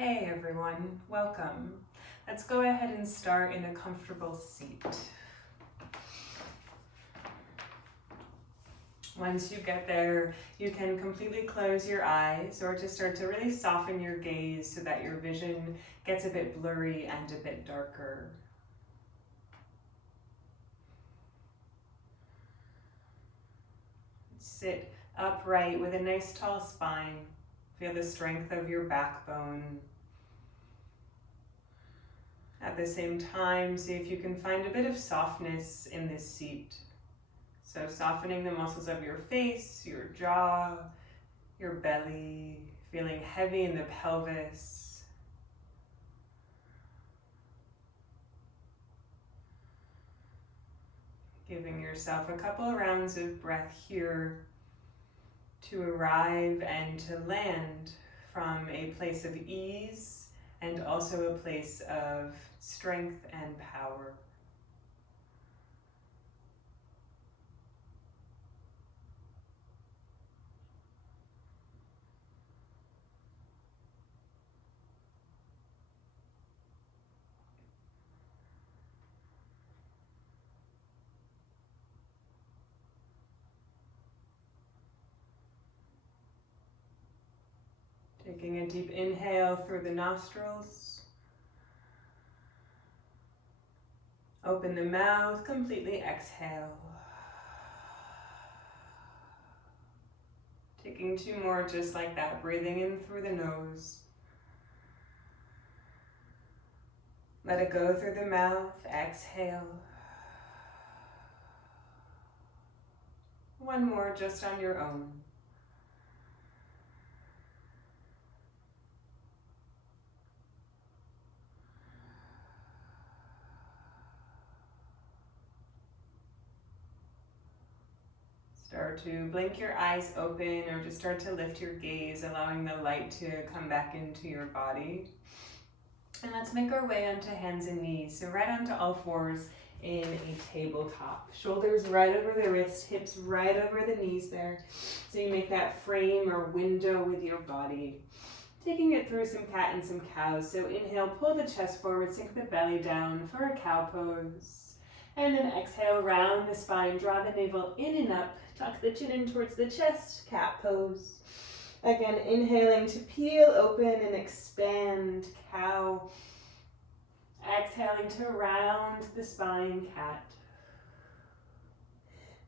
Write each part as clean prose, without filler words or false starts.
Hey everyone, welcome. Let's go ahead and start in a comfortable seat. Once you get there, you can completely close your eyes or just start to really soften your gaze so that your vision gets a bit blurry and a bit darker. Sit upright with a nice tall spine. Feel the strength of your backbone. At the same time, see if you can find a bit of softness in this seat. So softening the muscles of your face, your jaw, your belly, feeling heavy in the pelvis. Giving yourself a couple rounds of breath here to arrive and to land from a place of ease and also a place of strength and power. Taking a deep inhale through the nostrils. Open the mouth, completely exhale. Taking two more just like that, breathing in through the nose. Let it go through the mouth, exhale. One more just on your own. Start to blink your eyes open or just start to lift your gaze, allowing the light to come back into your body. And let's make our way onto hands and knees. So right onto all fours in a tabletop. Shoulders right over the wrist, hips right over the knees there. So you make that frame or window with your body. Taking it through some cat and some cows. So inhale, pull the chest forward, sink the belly down for a cow pose. And then exhale, round the spine, draw the navel in and up, tuck the chin in towards the chest, cat pose. Again, inhaling to peel open and expand, cow. Exhaling to round the spine, cat.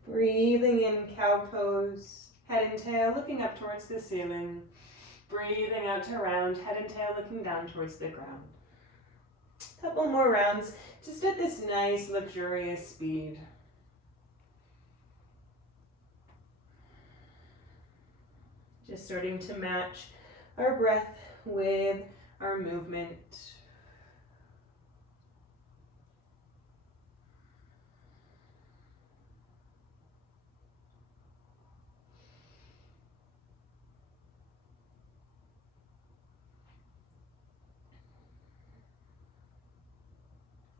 Breathing in, cow pose. Head and tail looking up towards the ceiling. Breathing out to round, head and tail looking down towards the ground. Couple more rounds, just at this nice, luxurious speed. Just starting to match our breath with our movement.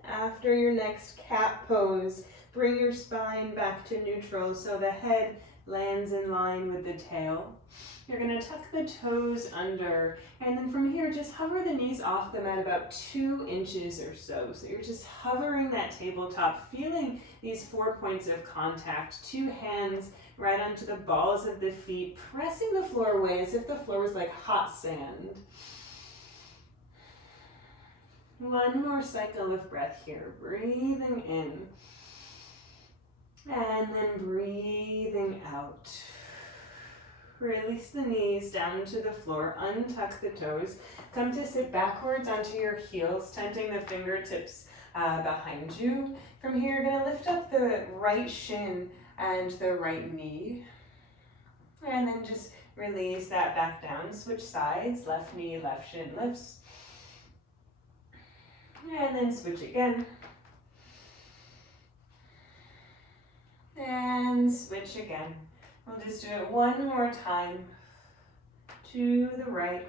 After your next cat pose, bring your spine back to neutral so the head lands in line with the tail. You're going to tuck the toes under, and then from here, just hover the knees off the mat about 2 inches or so. So you're just hovering that tabletop, feeling these 4 points of contact. 2 hands right onto the balls of the feet, pressing the floor away as if the floor was like hot sand. One more cycle of breath here, breathing in, and then breathing out. Release the knees down to the floor, untuck the toes, come to sit backwards onto your heels, tenting the fingertips behind you. From here, you're gonna lift up the right shin and the right knee, and then just release that back down, switch sides, left knee, left shin lifts. And then switch again. And switch again. We'll just do it one more time. To the right.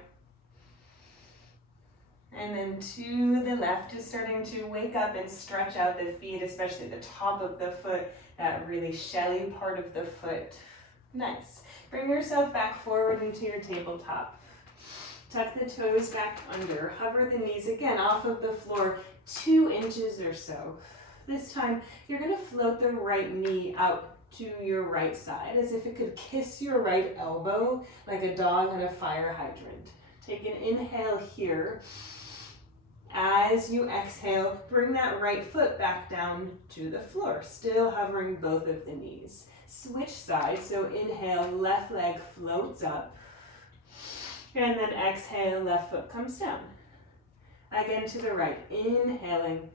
And then to the left, just starting to wake up and stretch out the feet, especially the top of the foot, that really shelly part of the foot. Nice. Bring yourself back forward into your tabletop. Tuck the toes back under. Hover the knees again off of the floor 2 inches or so. This time, you're going to float the right knee out to your right side as if it could kiss your right elbow like a dog on a fire hydrant. Take an inhale here. As you exhale, bring that right foot back down to the floor, still hovering both of the knees. Switch sides, so inhale, left leg floats up. And then exhale, left foot comes down. Again to the right, inhaling.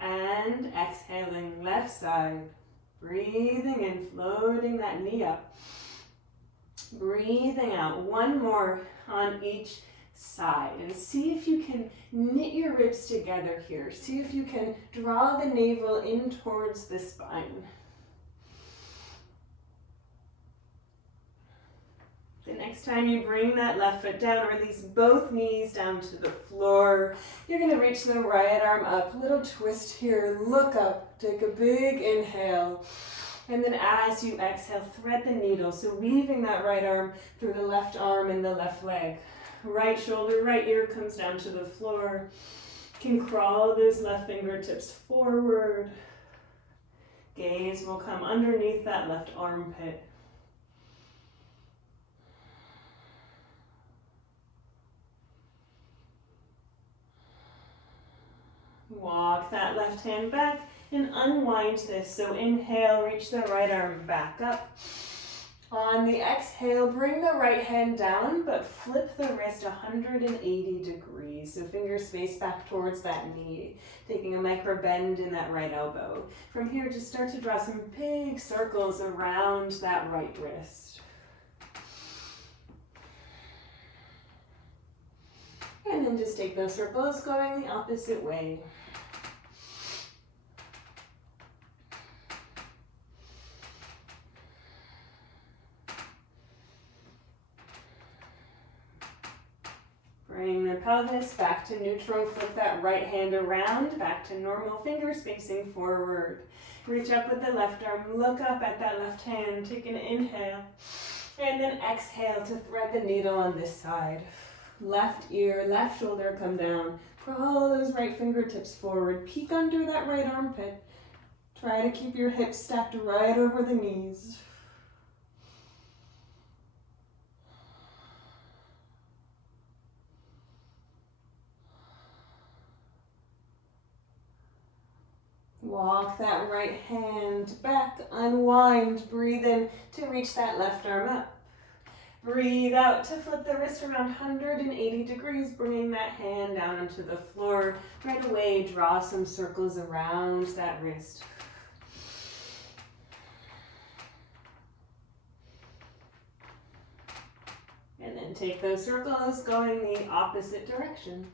And exhaling, left side. Breathing in, floating that knee up. Breathing out, one more on each side. And see if you can knit your ribs together here. See if you can draw the navel in towards the spine. The next time you bring that left foot down, release both knees down to the floor. You're going to reach the right arm up. Little twist here. Look up. Take a big inhale. And then as you exhale, thread the needle. So weaving that right arm through the left arm and the left leg. Right shoulder, right ear comes down to the floor. You can crawl those left fingertips forward. Gaze will come underneath that left armpit. Walk that left hand back and unwind this. So inhale, reach the right arm back up. On the exhale, bring the right hand down, but flip the wrist 180 degrees. So fingers face back towards that knee, taking a micro bend in that right elbow. From here, just start to draw some big circles around that right wrist. And then just take those circles going the opposite way. Bring the pelvis back to neutral, flip that right hand around, back to normal, fingers facing forward. Reach up with the left arm, look up at that left hand, take an inhale, and then exhale to thread the needle on this side. Left ear, left shoulder come down, crawl those right fingertips forward, peek under that right armpit. Try to keep your hips stacked right over the knees. Walk that right hand back, unwind, breathe in to reach that left arm up. Breathe out to flip the wrist around 180 degrees, bringing that hand down onto the floor. Right away, draw some circles around that wrist. And then take those circles going the opposite direction.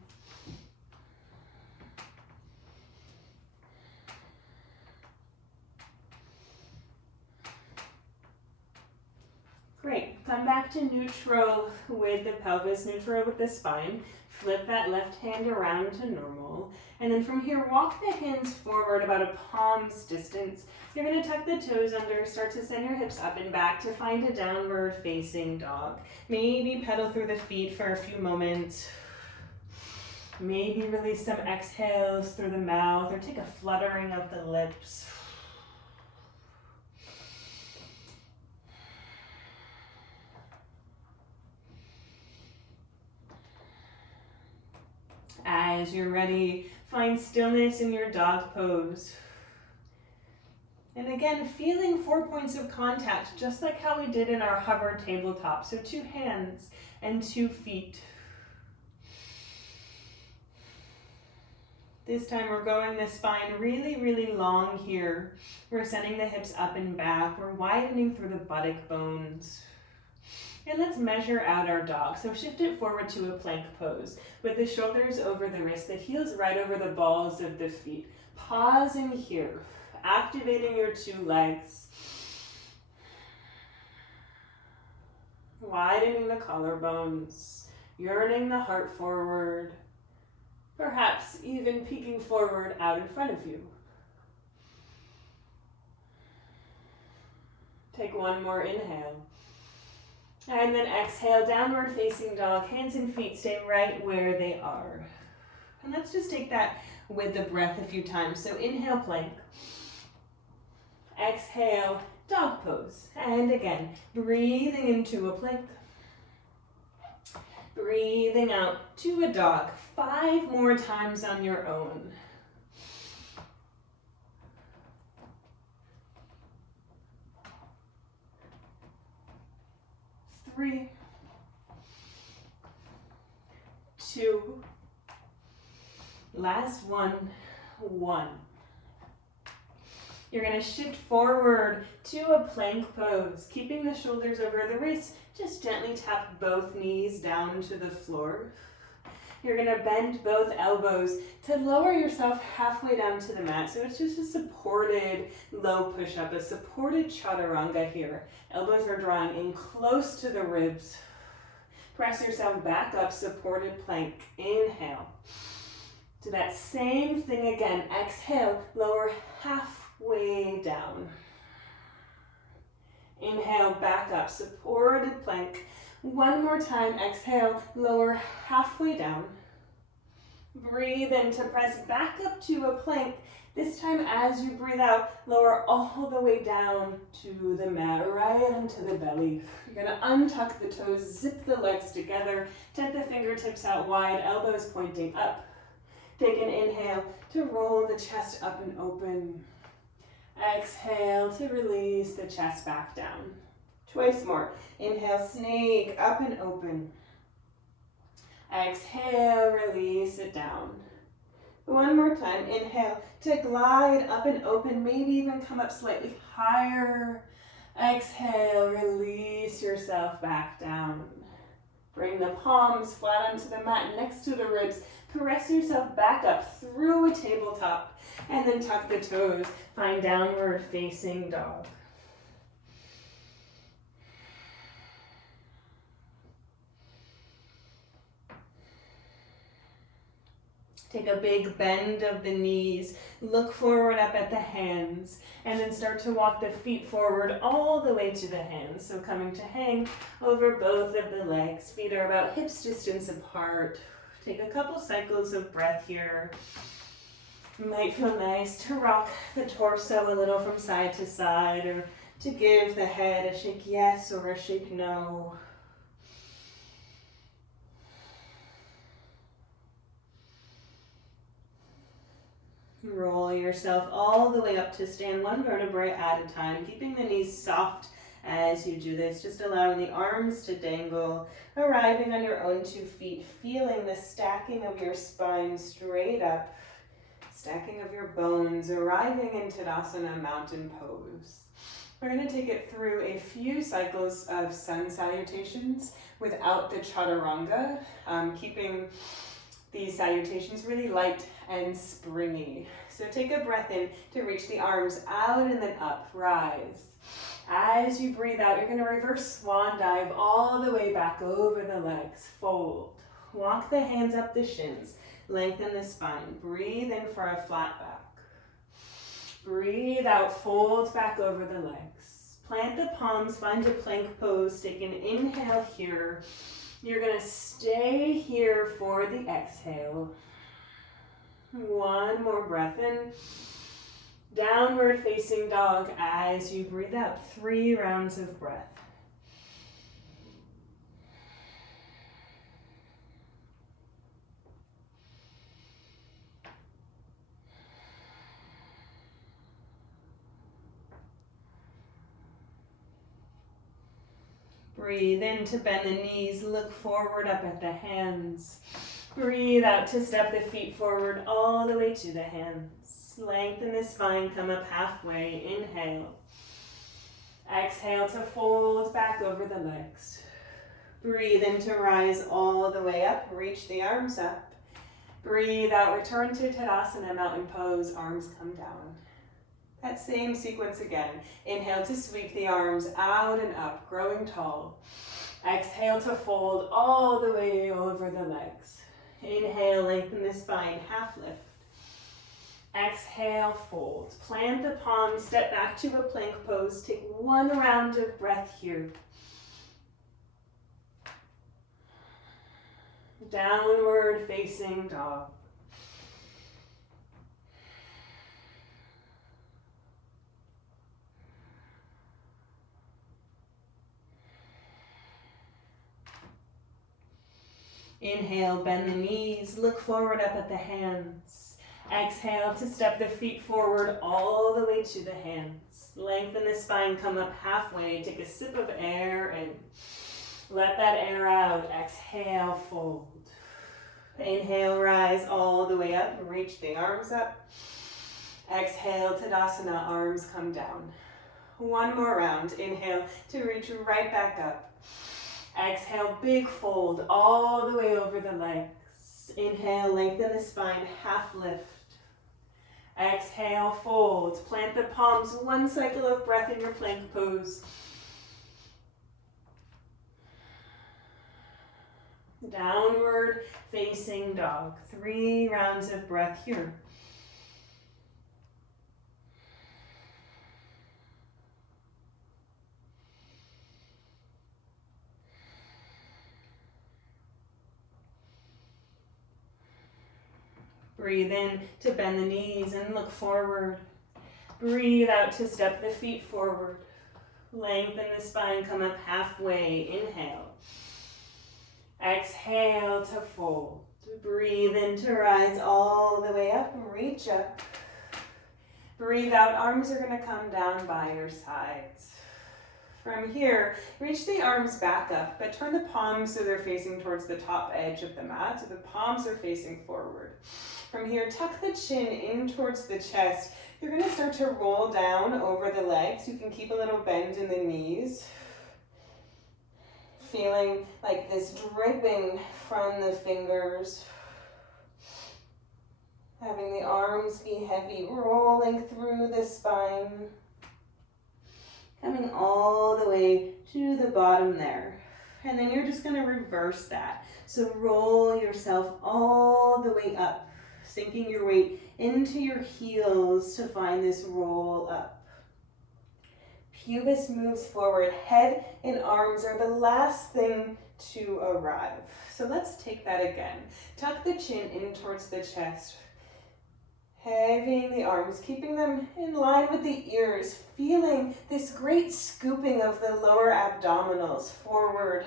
Great. Come back to neutral with the pelvis, neutral with the spine. Flip that left hand around to normal. And then from here, walk the hands forward about a palm's distance. You're going to tuck the toes under, start to send your hips up and back to find a downward facing dog. Maybe pedal through the feet for a few moments. Maybe release some exhales through the mouth or take a fluttering of the lips. As you're ready, find stillness in your dog pose. And again, feeling 4 points of contact, just like how we did in our hover tabletop. So 2 hands and 2 feet. This time we're going the spine really, really long here. We're sending the hips up and back. We're widening through the buttock bones. And let's measure out our dog. So shift it forward to a plank pose with the shoulders over the wrist, the heels right over the balls of the feet. Pausing here, activating your 2 legs. Widening the collarbones, yearning the heart forward, perhaps even peeking forward out in front of you. Take one more inhale. And then exhale, downward facing dog. Hands and feet stay right where they are. And let's just take that with the breath a few times. So inhale, plank. Exhale, dog pose. And again, breathing into a plank. Breathing out to a dog. 5 more times on your own. 3, 2, last one, 1. You're going to shift forward to a plank pose, keeping the shoulders over the wrists. Just gently tap both knees down to the floor. You're going to bend both elbows to lower yourself halfway down to the mat. So it's just a supported low push-up, a supported chaturanga here. Elbows are drawing in close to the ribs. Press yourself back up, supported plank. Inhale. Do that same thing again. Exhale, lower halfway down. Inhale, back up, supported plank. One more time, exhale, lower halfway down. Breathe in to press back up to a plank. This time as you breathe out, lower all the way down to the mat, right onto the belly. You're gonna untuck the toes, zip the legs together, tuck the fingertips out wide, elbows pointing up. Take an inhale to roll the chest up and open. Exhale to release the chest back down. Twice more. Inhale, snake, up and open. Exhale, release it down. One more time. Inhale to glide up and open, maybe even come up slightly higher. Exhale, release yourself back down. Bring the palms flat onto the mat next to the ribs. Press yourself back up through a tabletop and then tuck the toes. Find downward facing dog. Take a big bend of the knees, look forward up at the hands, and then start to walk the feet forward all the way to the hands. So coming to hang over both of the legs. Feet are about hips distance apart. Take a couple cycles of breath here. It might feel nice to rock the torso a little from side to side, or to give the head a shake yes or a shake no. Roll yourself all the way up to stand, one vertebrae at a time, keeping the knees soft as you do this, just allowing the arms to dangle, arriving on your own 2 feet, feeling the stacking of your spine straight up, stacking of your bones, arriving in Katasana, mountain pose. We're going to take it through a few cycles of sun salutations without the chaturanga, keeping these salutations really light and springy. So take a breath in to reach the arms out and then up, rise. As you breathe out, you're going to reverse swan dive all the way back over the legs, fold. Walk the hands up the shins, lengthen the spine. Breathe in for a flat back. Breathe out, fold back over the legs. Plant the palms, find a plank pose, take an inhale here. You're going to stay here for the exhale. One more breath in. Downward facing dog as you breathe out. 3 rounds of breath. Breathe in to bend the knees, look forward up at the hands. Breathe out to step the feet forward all the way to the hands. Lengthen the spine, come up halfway. Inhale. Exhale to fold back over the legs. Breathe in to rise all the way up. Reach the arms up. Breathe out, return to Tadasana, mountain pose. Arms come down. That same sequence again. Inhale to sweep the arms out and up, growing tall. Exhale to fold all the way over the legs. Inhale, lengthen the spine, half lift. Exhale, fold. Plant the palms, step back to a plank pose. Take 1 round of breath here. Downward facing dog. Inhale, bend the knees, look forward up at the hands. Exhale to step the feet forward all the way to the hands. Lengthen the spine, come up halfway, take a sip of air and let that air out. Exhale, fold. Inhale, rise all the way up, reach the arms up. Exhale, Tadasana, arms come down. One more round. Inhale to reach right back up. Exhale, big fold all the way over the legs. Inhale, lengthen the spine, half lift. Exhale, fold. Plant the palms, one cycle of breath in your plank pose. Downward facing dog. 3 rounds of breath here. Breathe in to bend the knees and look forward. Breathe out to step the feet forward. Lengthen the spine, come up halfway. Inhale. Exhale to fold. Breathe in to rise all the way up, reach up. Breathe out, arms are going to come down by your sides. From here, reach the arms back up, but turn the palms so they're facing towards the top edge of the mat, so the palms are facing forward. From here, tuck the chin in towards the chest. You're going to start to roll down over the legs. You can keep a little bend in the knees. Feeling like this dripping from the fingers. Having the arms be heavy, rolling through the spine. Coming all the way to the bottom there. And then you're just going to reverse that. So roll yourself all the way up, sinking your weight into your heels to find this roll up. Pubis moves forward. Head and arms are the last thing to arrive. So let's take that again. Tuck the chin in towards the chest. Heavying the arms, keeping them in line with the ears, feeling this great scooping of the lower abdominals forward.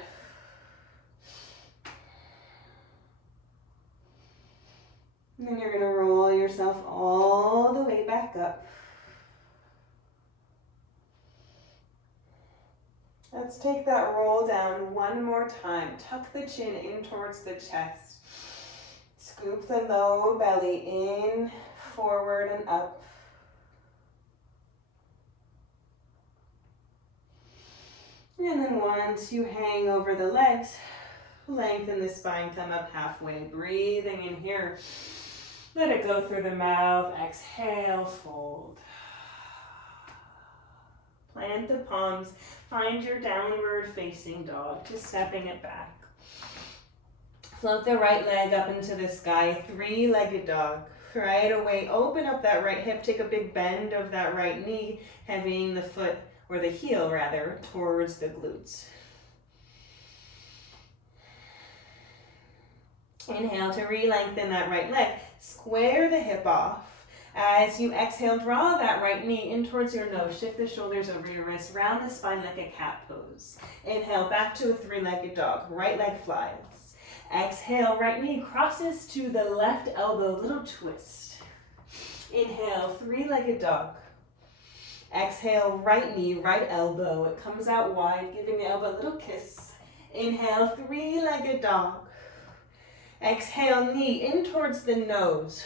And then you're going to roll yourself all the way back up. Let's take that roll down one more time. Tuck the chin in towards the chest. Scoop the low belly in, forward and up. And then once you hang over the legs, lengthen the spine, come up halfway. Breathing in here. Let it go through the mouth. Exhale, fold. Plant the palms. Find your downward facing dog. Just stepping it back. Float the right leg up into the sky. 3-legged dog. Right away, open up that right hip. Take a big bend of that right knee, heavying the foot, or the heel rather, towards the glutes. Inhale to re-lengthen that right leg. Square the hip off. As you exhale, draw that right knee in towards your nose. Shift the shoulders over your wrists. Round the spine like a cat pose. Inhale, back to a 3-legged dog. Right leg flies. Exhale, right knee crosses to the left elbow. Little twist. Inhale, 3-legged dog. Exhale, right knee, right elbow. It comes out wide, giving the elbow a little kiss. Inhale, 3-legged dog. Exhale, knee in towards the nose.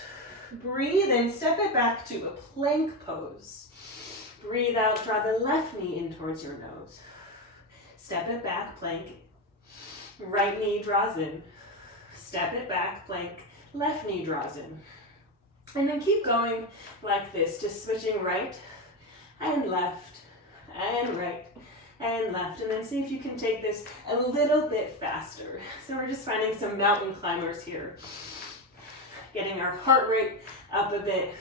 Breathe in, step it back to a plank pose. Breathe out, draw the left knee in towards your nose. Step it back, plank. Right knee draws in. Step it back, plank. Left knee draws in. And then keep going like this, just switching right and left and right and left. And then see if you can take this a little bit faster. So we're just finding some mountain climbers here. Getting our heart rate up a bit.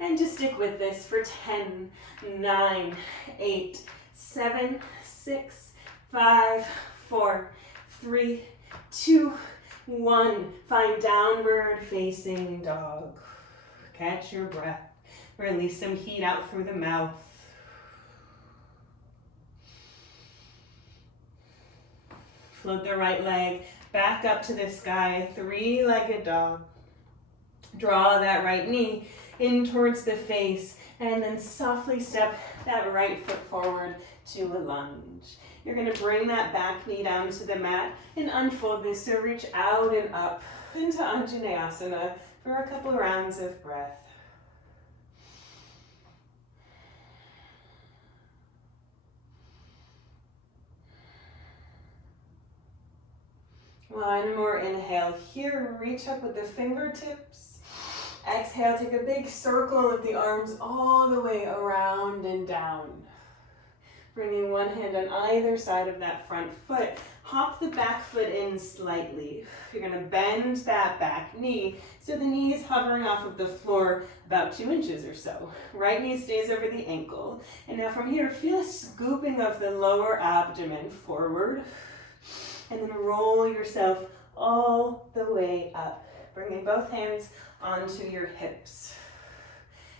And just stick with this for 10, 9, 8, 7, 6, 5, 4, 3, 2, 1. Find downward facing dog. Catch your breath. Release some heat out through the mouth. Float the right leg back up to the sky, three-legged dog. Draw that right knee in towards the face, and then softly step that right foot forward to a lunge. You're going to bring that back knee down to the mat and unfold this, so reach out and up into Anjaneyasana for a couple rounds of breath. One more inhale here, reach up with the fingertips. Exhale, take a big circle of the arms all the way around and down. Bringing one hand on either side of that front foot. Hop the back foot in slightly. You're gonna bend that back knee so the knee is hovering off of the floor about 2 inches or so. Right knee stays over the ankle. And now from here, feel a scooping of the lower abdomen forward. And then roll yourself all the way up. Bringing both hands onto your hips.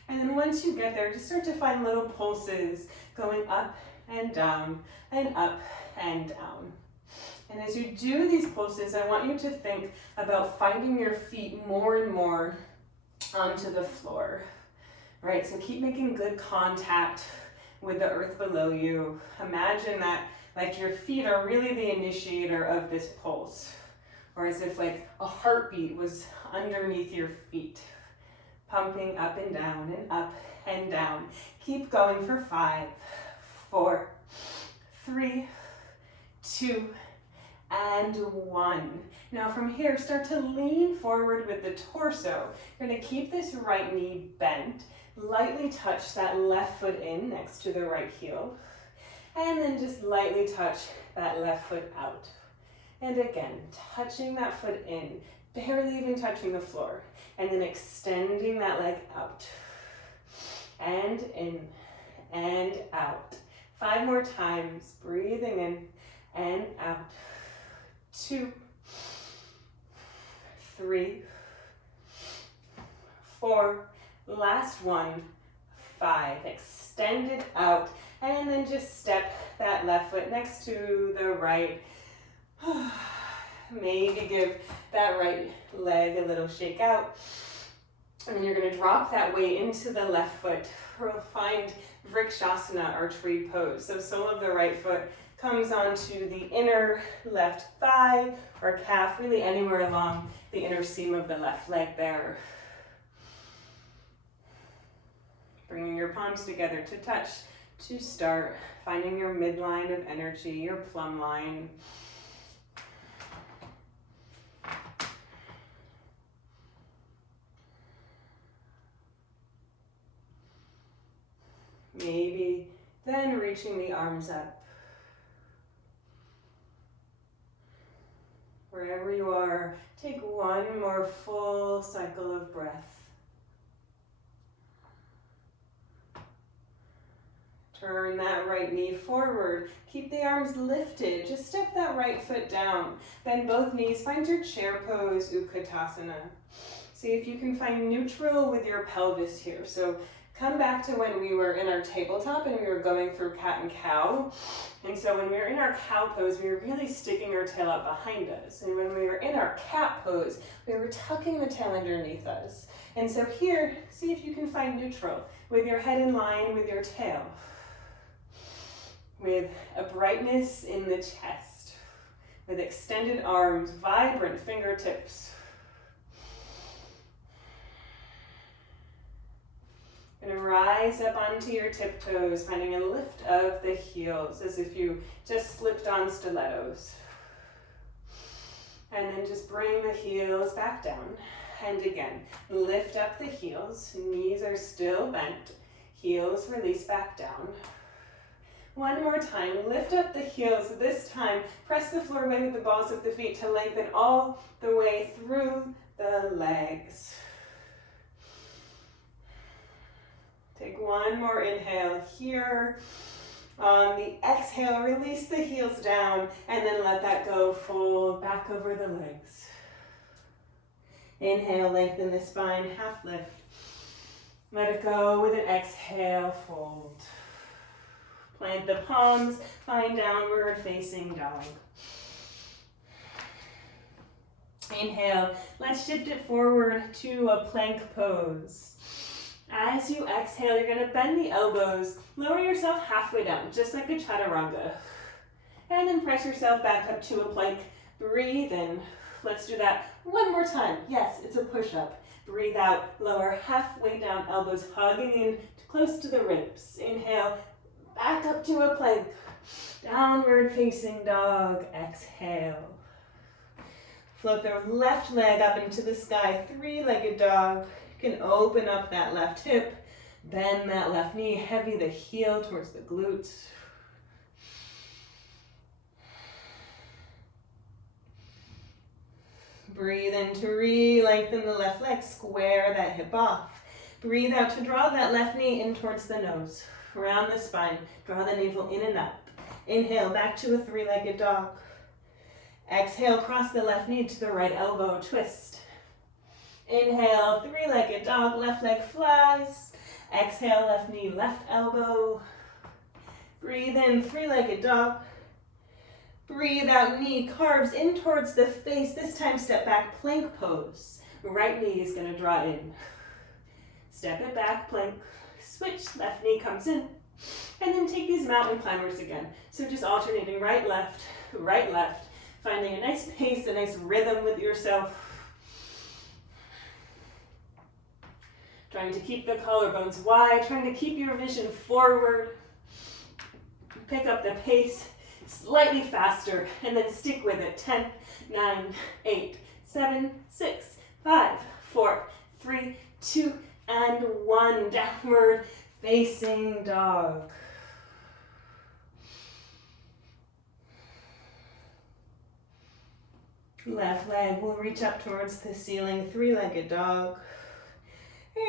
And then once you get there, just start to find little pulses going up and down and up and down. And as you do these pulses, I want you to think about finding your feet more and more onto the floor. Right, so keep making good contact with the earth below you. Imagine that like your feet are really the initiator of this pulse, or as if like a heartbeat was underneath your feet, pumping up and down and up and down. Keep going for 5, 4, 3, 2, and 1. Now from here, start to lean forward with the torso. You're gonna keep this right knee bent, lightly touch that left foot in next to the right heel, and then just lightly touch that left foot out. And again, touching that foot in, barely even touching the floor, and then extending that leg out, and in, and out. 5 more times, breathing in and out. 2, 3, 4, last one, 5. Extend it out, and then just step that left foot next to the right. Maybe give that right leg a little shake out. And then you're going to drop that weight into the left foot. We'll find Vrikshasana, archery pose. So sole of the right foot comes onto the inner left thigh or calf, really anywhere along the inner seam of the left leg there. Bringing your palms together to touch to start, finding your midline of energy, your plumb line. Maybe then reaching the arms up. Wherever you are, take one more full cycle of breath. Turn that right knee forward. Keep the arms lifted. Just step that right foot down. Bend both knees. Find your chair pose, Katasana. See if you can find neutral with your pelvis here. So come back to when we were in our tabletop and we were going through cat and cow. And so when we were in our cow pose, we were really sticking our tail out behind us. And when we were in our cat pose, we were tucking the tail underneath us. And so here, see if you can find neutral with your head in line with your tail. With a brightness in the chest, with extended arms, vibrant fingertips. Gonna rise up onto your tiptoes, finding a lift of the heels as if you just slipped on stilettos. And then just bring the heels back down. And again, lift up the heels, knees are still bent, heels release back down. One more time, lift up the heels. This time, press the floor away with the balls of the feet to lengthen all the way through the legs. Take one more inhale here. On the exhale, release the heels down and then let that go, fold back over the legs. Inhale, lengthen the spine, half lift. Let it go with an exhale, fold. Plant the palms, find downward facing dog. Inhale, let's shift it forward to a plank pose. As you exhale, you're going to bend the elbows, lower yourself halfway down, just like a chaturanga. And then press yourself back up to a plank. Breathe in. Let's do that one more time. Yes, it's a push-up. Breathe out, lower halfway down, elbows hugging in close to the ribs. Inhale, back up to a plank. Downward facing dog, exhale. Float the left leg up into the sky, three-legged dog. You can open up that left hip, bend that left knee, heavy the heel towards the glutes. Breathe in to re-lengthen the left leg, square that hip off. Breathe out to draw that left knee in towards the nose. Around the spine, draw the navel in and up. Inhale, back to a three-legged dog. Exhale, cross the left knee to the right elbow, twist. Inhale, three-legged dog, left leg flies. Exhale, left knee, left elbow. Breathe in, three-legged dog. Breathe out, knee carves in towards the face. This time, step back, plank pose. Right knee is going to draw in. Step it back, plank. Switch, left knee comes in. And then take these mountain climbers again. So just alternating right, left, finding a nice pace, a nice rhythm with yourself. Trying to keep the collarbones wide, trying to keep your vision forward. Pick up the pace slightly faster and then stick with it. 10, 9, 8, 7, 6, 5, 4, 3, 2, and 1. Downward facing dog. Left leg will reach up towards the ceiling, three-legged dog.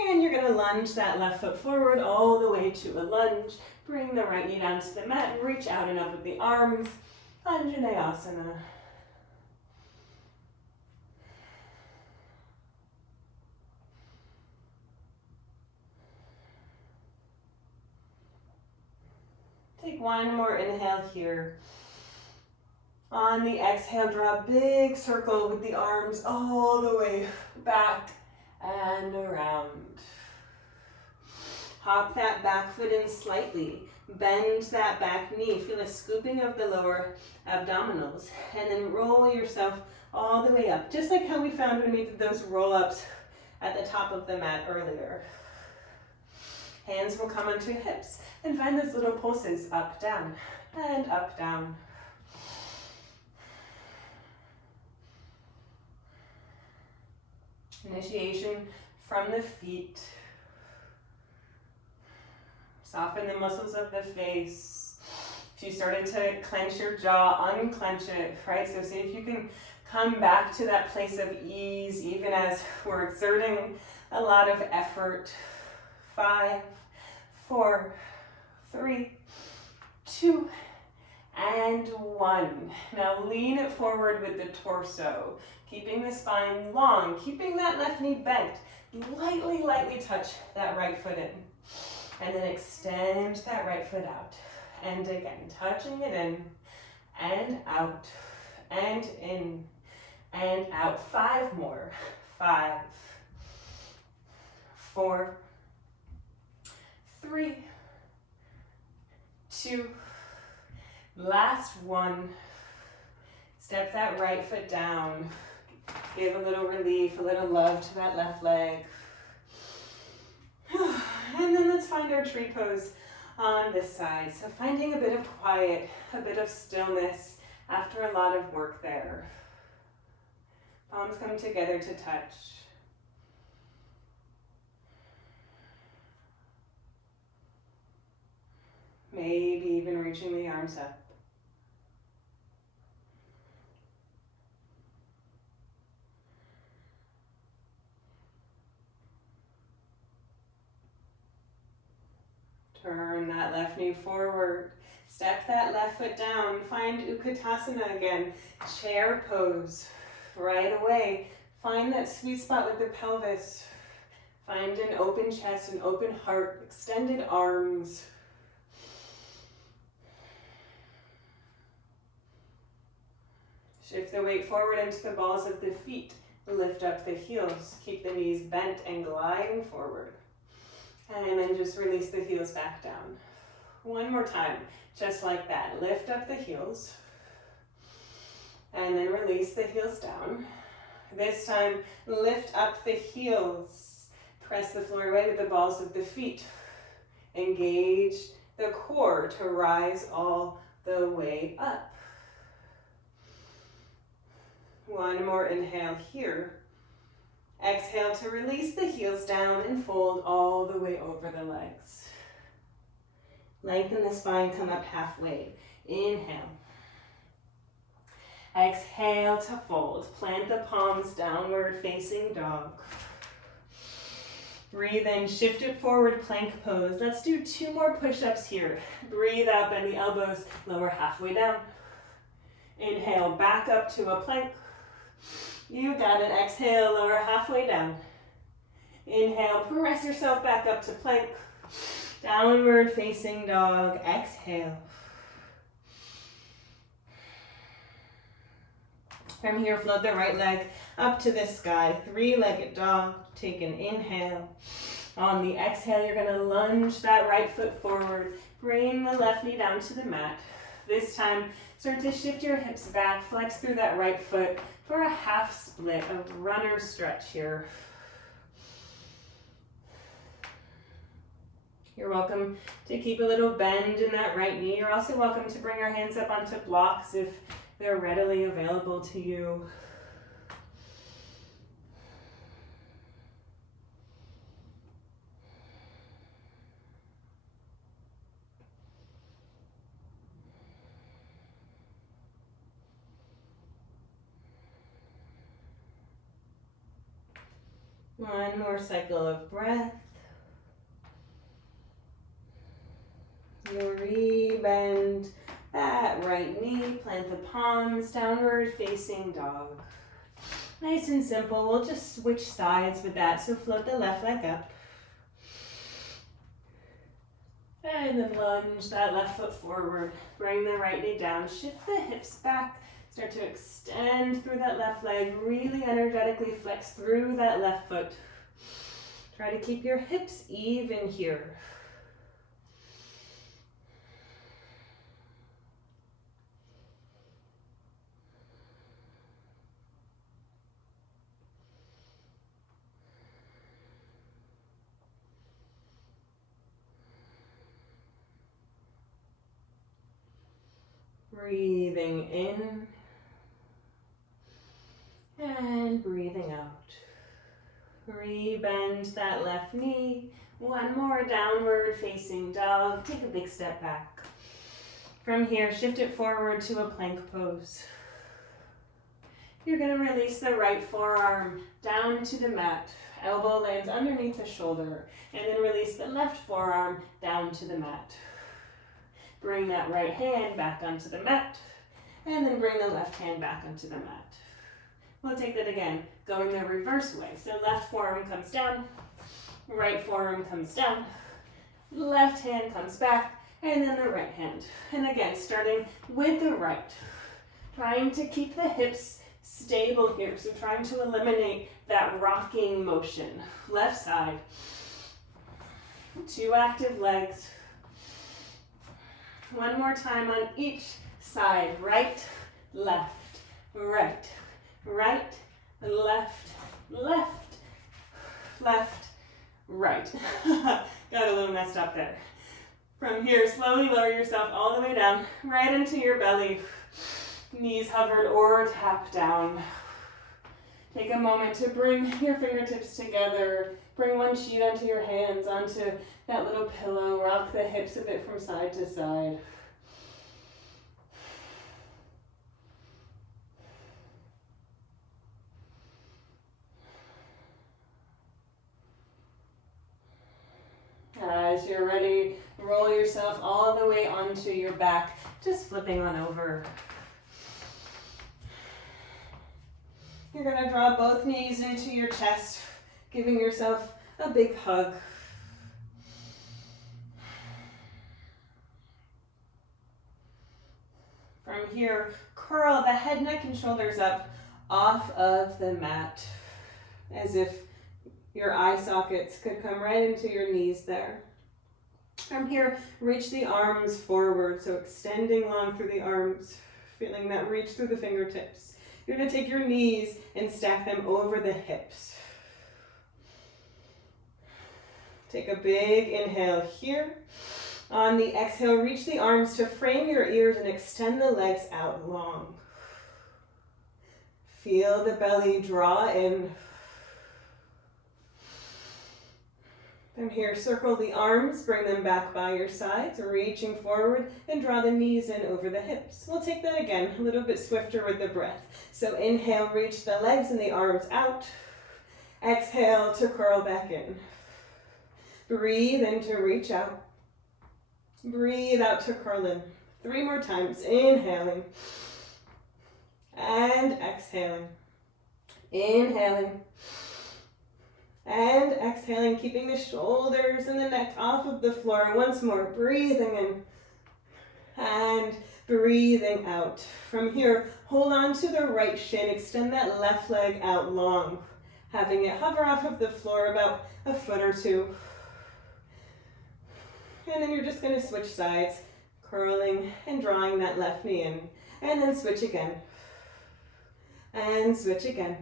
And you're going to lunge that left foot forward all the way to a lunge. Bring the right knee down to the mat and reach out and up with the arms. Anjaneyasana. Take one more inhale here. On the exhale, draw a big circle with the arms all the way back and around. Hop that back foot in slightly. Bend that back knee. Feel a scooping of the lower abdominals. And then roll yourself all the way up. Just like how we found when we did those roll-ups at the top of the mat earlier. Hands will come onto hips. And find those little pulses up, down, and up, down. Initiation from the feet. Soften the muscles of the face. If you started to clench your jaw, unclench it, right? So see if you can come back to that place of ease, even as we're exerting a lot of effort. 5, 4, 3, 2, and 1. Now lean it forward with the torso. Keeping the spine long, keeping that left knee bent. Lightly, lightly touch that right foot in. And then extend that right foot out. And again, touching it in and out and in and out. 5 more. 5, 4, 3, 2, last 1. Step that right foot down. Give a little relief, a little love to that left leg. And then let's find our tree pose on this side. So finding a bit of quiet, a bit of stillness after a lot of work there. Palms come together to touch. Maybe even reaching the arms up. Turn that left knee forward. Step that left foot down. Find Katasana again. Chair pose. Right away. Find that sweet spot with the pelvis. Find an open chest, an open heart, extended arms. Shift the weight forward into the balls of the feet. Lift up the heels. Keep the knees bent and gliding forward. And then just release the heels back down. One more time, just like that. Lift up the heels. And then release the heels down. This time, lift up the heels. Press the floor away with the balls of the feet. Engage the core to rise all the way up. One more inhale here. Exhale to release the heels down and fold all the way over the legs. Lengthen the spine, come up halfway. Inhale. Exhale to fold. Plant the palms, downward facing dog. Breathe in, shift it forward, plank pose. Let's do 2 more push-ups here. Breathe out, bend the elbows, lower halfway down. Inhale, back up to a plank. You got it. Exhale, lower halfway down. Inhale, press yourself back up to plank. Downward facing dog. Exhale. From here, float the right leg up to the sky. 3-legged dog. Take an inhale. On the exhale, you're going to lunge that right foot forward. Bring the left knee down to the mat. This time, start to shift your hips back. Flex through that right foot for a half split, a runner stretch here. You're welcome to keep a little bend in that right knee. You're also welcome to bring your hands up onto blocks if they're readily available to you. One more cycle of breath. You re-bend that right knee, plant the palms, downward facing dog. Nice and simple. We'll just switch sides with that. So float the left leg up. And then lunge that left foot forward. Bring the right knee down. Shift the hips back. Start to extend through that left leg. Really energetically flex through that left foot. Try to keep your hips even here. Breathing in and breathing out. Re-bend that left knee. One more downward facing dog. Take a big step back. From here, shift it forward to a plank pose. You're going to release the right forearm down to the mat. Elbow lands underneath the shoulder. And then release the left forearm down to the mat. Bring that right hand back onto the mat, and then bring the left hand back onto the mat. We'll take that again, going the reverse way. So left forearm comes down, right forearm comes down, left hand comes back, and then the right hand. And again, starting with the right, trying to keep the hips stable here. So trying to eliminate that rocking motion. Left side, 2 active legs. One more time on each side. Right, left, right, right, left, left, left, right. Got a little messed up there. From here, slowly lower yourself all the way down, right into your belly. Knees hovered or tap down. Take a moment to bring your fingertips together. Bring one sheet onto your hands, onto that little pillow. Rock the hips a bit from side to side. As you're ready, roll your yourself all the way onto your back, just flipping on over. You're going to draw both knees into your chest, giving yourself a big hug. From here, curl the head, neck, and shoulders up off of the mat, as if your eye sockets could come right into your knees there. From here, reach the arms forward, so extending long through the arms, feeling that reach through the fingertips. You're going to take your knees and stack them over the hips. Take a big inhale here. On the exhale, reach the arms to frame your ears and extend the legs out long. Feel the belly draw in. From here, circle the arms, bring them back by your sides, reaching forward, and draw the knees in over the hips. We'll take that again, a little bit swifter with the breath. So inhale, reach the legs and the arms out. Exhale to curl back in. Breathe in to reach out. Breathe out to curl in. 3 more times. Inhaling. And exhaling. Inhaling. And exhaling, keeping the shoulders and the neck off of the floor. Once more, breathing in. And breathing out. From here, hold on to the right shin. Extend that left leg out long. Having it hover off of the floor about a foot or two. And then you're just going to switch sides, curling and drawing that left knee in. And then switch again. And switch again.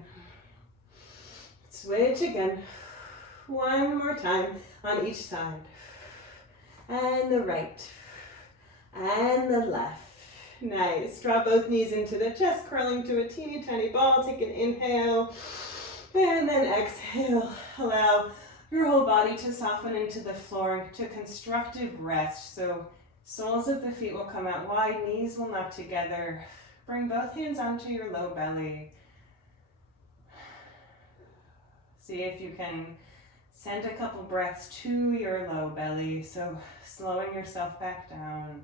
Switch again. 1 more time on each side. And the right. And the left. Nice. Draw both knees into the chest, curling to a teeny tiny ball. Take an inhale. And then exhale. Allow your whole body to soften into the floor, to constructive rest. So soles of the feet will come out wide, knees will knock together. Bring both hands onto your low belly. See if you can send a couple breaths to your low belly, so slowing yourself back down.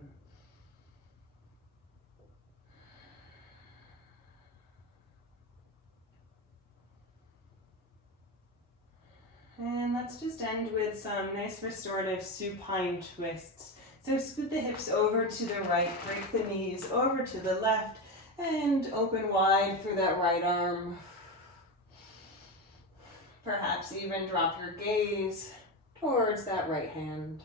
And let's just end with some nice restorative supine twists. So scoot the hips over to the right, break the knees over to the left, and open wide through that right arm. Perhaps even drop your gaze towards that right hand.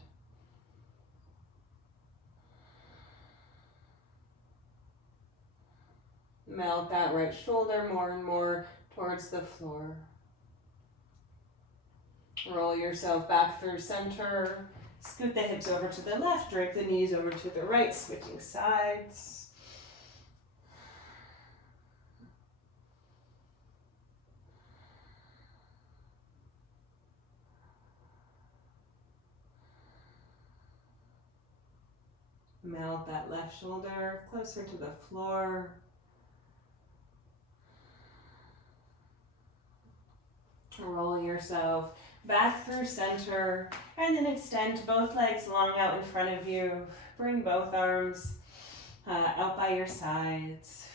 Melt that right shoulder more and more towards the floor. Roll yourself back through center. Scoot the hips over to the left, drape the knees over to the right, switching sides. Melt that left shoulder closer to the floor. Roll yourself back through center, and then extend both legs long out in front of you. Bring both arms out by your sides.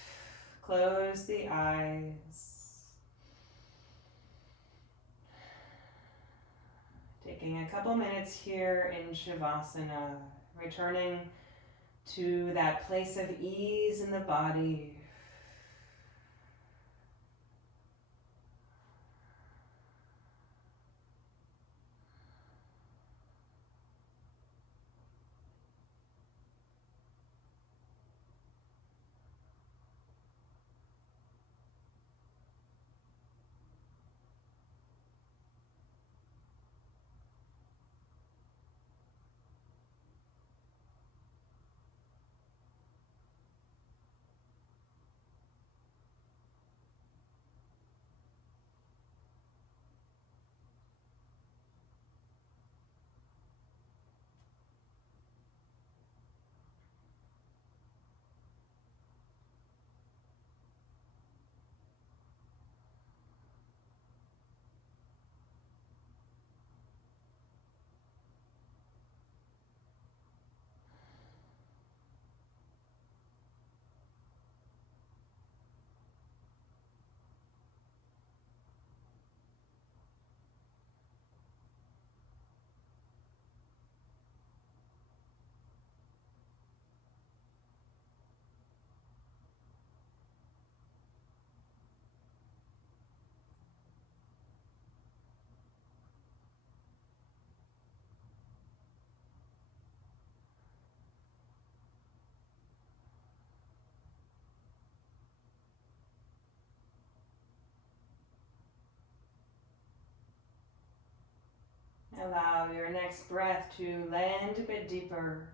Close the eyes. Taking a couple minutes here in Savasana, returning to that place of ease in the body. Allow your next breath to land a bit deeper.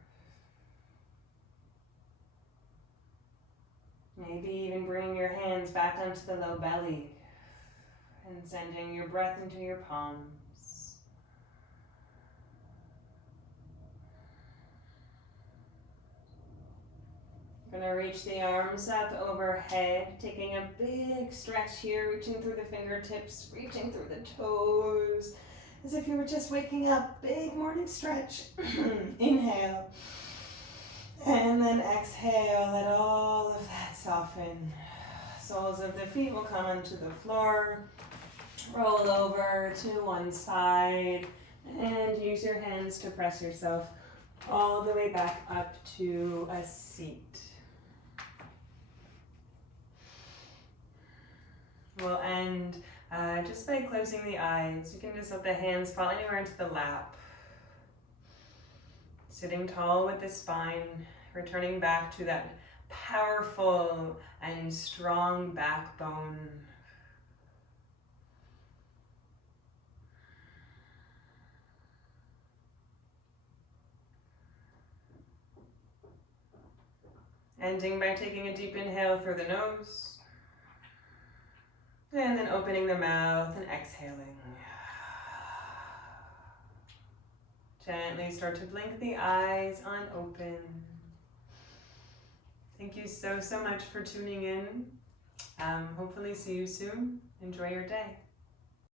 Maybe even bring your hands back onto the low belly and sending your breath into your palms. We're going to reach the arms up overhead, taking a big stretch here, reaching through the fingertips, reaching through the toes, as if you were just waking up. Big morning stretch. Inhale. And then exhale, let all of that soften. Soles of the feet will come onto the floor. Roll over to one side and use your hands to press yourself all the way back up to a seat. We'll end just by closing the eyes. You can just let the hands fall anywhere into the lap. Sitting tall with the spine, returning back to that powerful and strong backbone. Ending by taking a deep inhale through the nose. And then opening the mouth and exhaling. Gently start to blink the eyes on open. Thank you so much for tuning in. Hopefully see you soon. Enjoy your day.